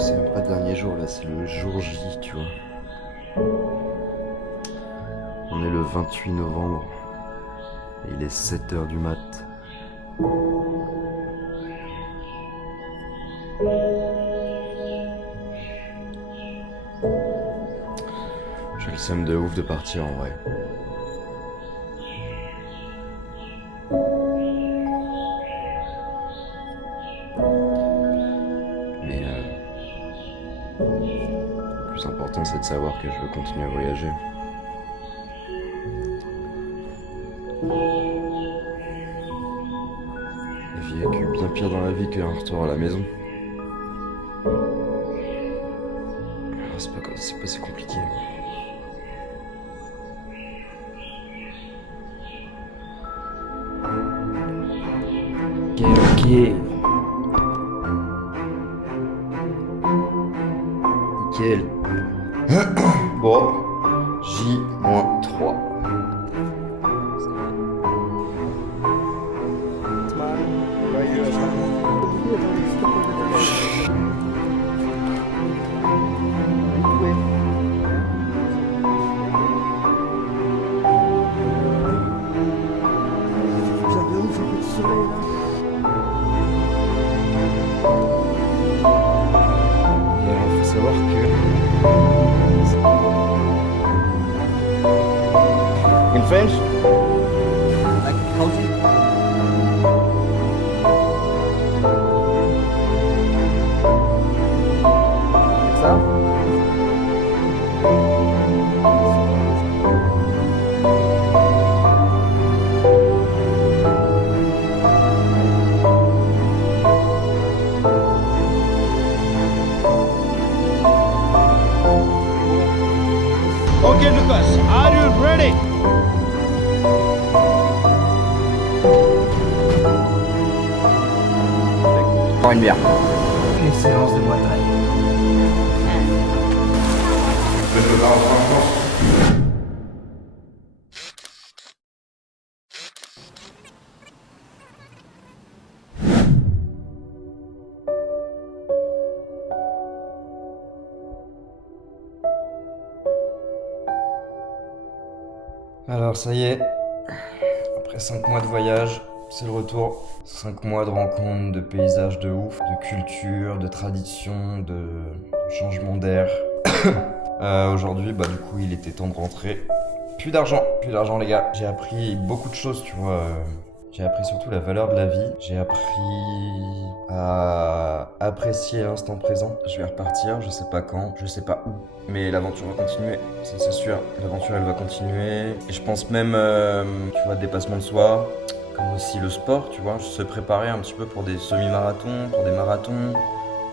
c'est même pas le dernier jour là, c'est le jour J, tu vois. On est le 28 novembre et il est 7h du mat. J'ai le seum de ouf de partir en vrai. Mais le plus important c'est de savoir que je veux continuer à voyager. J'ai vécu bien pire dans la vie qu'un retour à la maison. Alors c'est pas si compliqué. Ok. Nickel. Bon, J-3. Savoir que in French Like cozy. ça Okay, Lucas, are you ready? prends une bière. Une séance de Muay Thai. Alors ça y est, après 5 mois de voyage, c'est le retour. 5 mois de rencontres, de paysages de ouf, de culture, de tradition, de changement d'air. Aujourd'hui, du coup, il était temps de rentrer. Plus d'argent les gars. J'ai appris beaucoup de choses, tu vois. J'ai appris surtout la valeur de la vie. J'ai appris à apprécier l'instant présent. Je vais repartir, je sais pas quand, je sais pas où. Mais l'aventure va continuer, ça c'est sûr. L'aventure elle va continuer. Et je pense même, tu vois, dépassement de soi. Comme aussi le sport, tu vois. Se préparer un petit peu pour des semi-marathons, pour des marathons,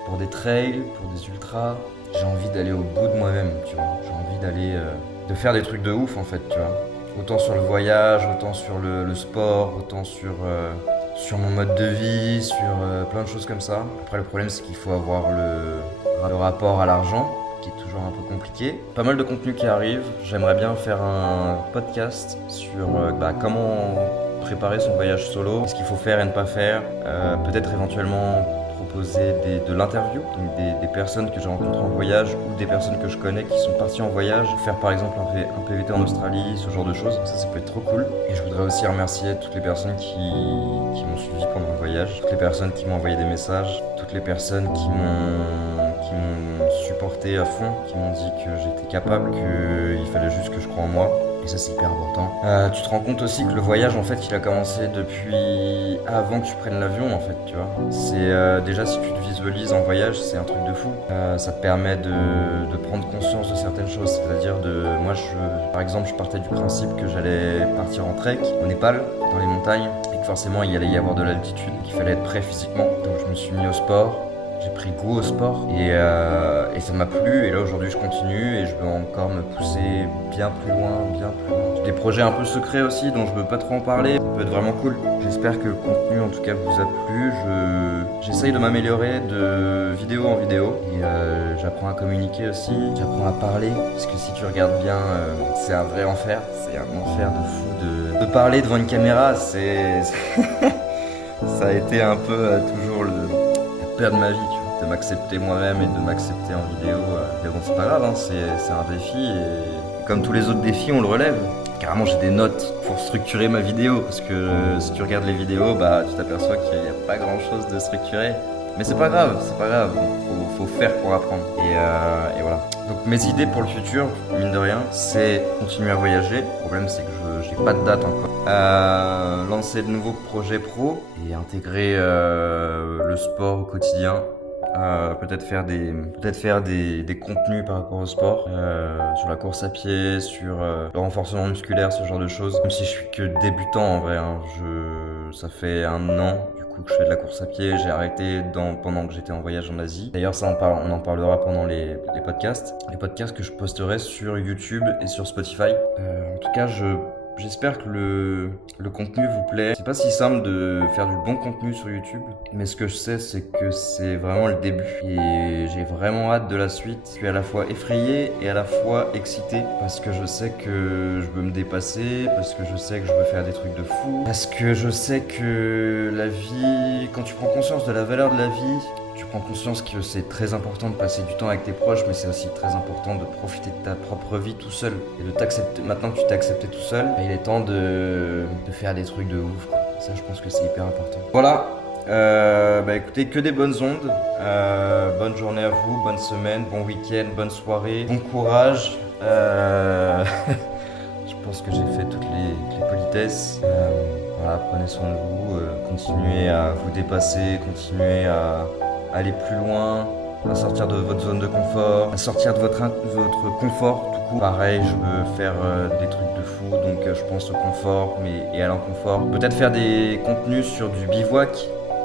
pour des trails, pour des ultras. J'ai envie d'aller au bout de moi-même, tu vois. J'ai envie d'aller, de faire des trucs de ouf en fait, tu vois. Autant sur le voyage, autant sur le sport, autant sur mon mode de vie, sur plein de choses comme ça. Après le problème c'est qu'il faut avoir le rapport à l'argent, qui est toujours un peu compliqué. Pas mal de contenu qui arrive. J'aimerais bien faire un podcast sur comment préparer son voyage solo, ce qu'il faut faire et ne pas faire. Peut-être éventuellement proposer de l'interview, donc des personnes que j'ai rencontrées en voyage ou des personnes que je connais qui sont parties en voyage, faire par exemple un PVT en Australie, ce genre de choses. Ça peut être trop cool. Et je voudrais aussi remercier toutes les personnes qui m'ont suivi pendant le voyage, toutes les personnes qui m'ont envoyé des messages, toutes les personnes qui m'ont supporté à fond, qui m'ont dit que j'étais capable, qu'il fallait juste que je croie en moi. Et ça c'est hyper important. Tu te rends compte aussi que le voyage en fait il a commencé depuis avant que tu prennes l'avion en fait, tu vois. C'est déjà si tu te visualises en voyage c'est un truc de fou. Ça te permet de prendre conscience de certaines choses. C'est-à-dire moi par exemple je partais du principe que j'allais partir en trek au Népal, dans les montagnes, et que forcément il allait y avoir de l'altitude, qu'il fallait être prêt physiquement. Donc je me suis mis au sport. J'ai pris goût au sport et ça m'a plu et là aujourd'hui je continue et je veux encore me pousser bien plus loin. J'ai des projets un peu secrets aussi dont je veux pas trop en parler, ça peut être vraiment cool. J'espère que le contenu en tout cas vous a plu, j'essaye de m'améliorer de vidéo en vidéo et j'apprends à communiquer aussi, j'apprends à parler parce que si tu regardes bien c'est un vrai enfer, c'est un enfer de fou de parler devant une caméra, c'est ça a été un peu toujours la peur de ma vie, tu vois. de m'accepter moi-même et de m'accepter en vidéo. Mais bon, c'est pas grave, hein, c'est un défi et comme tous les autres défis, on le relève. Carrément, j'ai des notes pour structurer ma vidéo parce que si tu regardes les vidéos, bah tu t'aperçois qu'il n'y a pas grand-chose de structuré. Mais c'est pas grave, faut faire pour apprendre. Et voilà. Donc mes idées pour le futur, mine de rien, c'est continuer à voyager. Le problème c'est que j'ai pas de date encore. Lancer de nouveaux projets pro et intégrer le sport au quotidien. Peut-être faire des contenus par rapport au sport, sur la course à pied, sur le renforcement musculaire, ce genre de choses. Même si je suis que débutant en vrai, hein, ça fait 1 an du coup que je fais de la course à pied. J'ai arrêté pendant que j'étais en voyage en Asie. D'ailleurs ça on en parlera pendant les podcasts. Les podcasts que je posterai sur YouTube et sur Spotify. En tout cas j'espère que le contenu vous plaît. C'est pas si simple de faire du bon contenu sur YouTube, mais ce que je sais, c'est que c'est vraiment le début. Et j'ai vraiment hâte de la suite. Je suis à la fois effrayé et à la fois excité parce que je sais que je veux me dépasser, parce que je sais que je veux faire des trucs de fou, parce que je sais que la vie, quand tu prends conscience de la valeur de la vie, tu prends conscience que c'est très important de passer du temps avec tes proches, mais c'est aussi très important de profiter de ta propre vie tout seul. Et de t'accepter. Maintenant que tu t'es accepté tout seul, il est temps de faire des trucs de ouf, quoi. Ça, je pense que c'est hyper important. Voilà. Écoutez, que des bonnes ondes. Bonne journée à vous, bonne semaine, bon week-end, bonne soirée, bon courage. Je pense que j'ai fait toutes les politesses. Voilà, prenez soin de vous, continuez à vous dépasser, continuez à aller plus loin, à sortir de votre zone de confort, à sortir de votre confort tout court. Pareil, je veux faire des trucs de fou, donc je pense au confort et à l'inconfort. Peut-être faire des contenus sur du bivouac,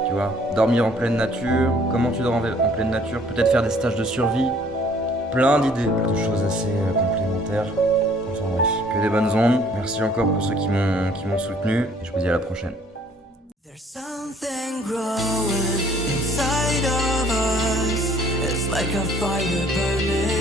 tu vois, dormir en pleine nature, comment tu dors en pleine nature, peut-être faire des stages de survie, plein d'idées, de choses assez complémentaires. Enfin bref, que des bonnes ondes. Merci encore pour ceux qui m'ont soutenu et je vous dis à la prochaine. There's something growing inside of us. It's like a fire burning.